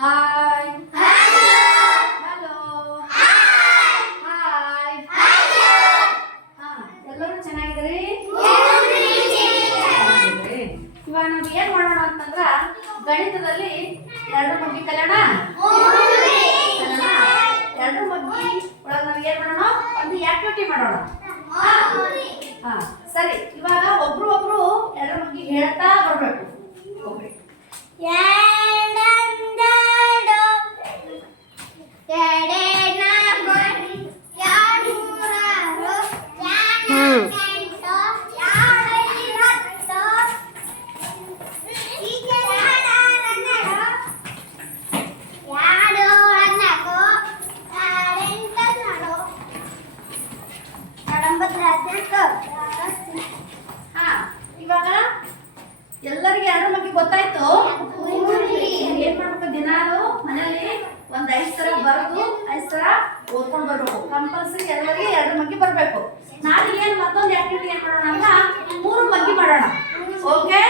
Hi hello hi ಎಲ್ಲರೂ ಚೆನ್ನಾಗಿದ್ರಿ? ಇವಾಗ ನಾವು ಏನ್ ಮಾಡೋಣ ಅಂತಂದ್ರ ಗಣಿತದಲ್ಲಿ ಎರಡು ಮಗ್ಗಿ ಕಲಿಯೋಣ. ಎರಡು ಮಗ್ಗಿ ಒಳಗೆ ನಾವು ಏನ್ ಮಾಡೋಣ, ಒಂದು ಆಕ್ಟಿವಿಟಿ ಮಾಡೋಣ. ಸರಿ, ಇವಾಗ ಒಬ್ರು ಎರಡು ಮಗ್ಗಿ ಹೇಳ್ತಾ ಬರ್ಬೇಕು. ಇವಾಗ ಎಲ್ಲರಿಗೆ ಎರಡು ಮಗ್ಗಿ ಗೊತ್ತಾಯ್ತು. ಏನ್ ಮಾಡ್ಬೇಕು, ದಿನಾಲು ಮನೆಯಲ್ಲಿ ಒಂದ್ 5 ಸಲ ಬರೆದು 5 ಸಲ ಓದ್ಕೊಂಡ್ ಬರ್ಬೇಕು. ಕಂಪಲ್ಸರಿ ಎಲ್ಲರಿಗೆ ಎರಡು ಮಗ್ಗಿ ಬರ್ಬೇಕು. ನಾಳೆ ಏನ್ ಮತ್ತೊಂದು ಆಕ್ಟಿವಿಟಿ ಏನ್ ಮಾಡೋಣ ಅಂತ 3 ಮಗ್ಗಿ ಮಾಡೋಣ. ಓಕೆ,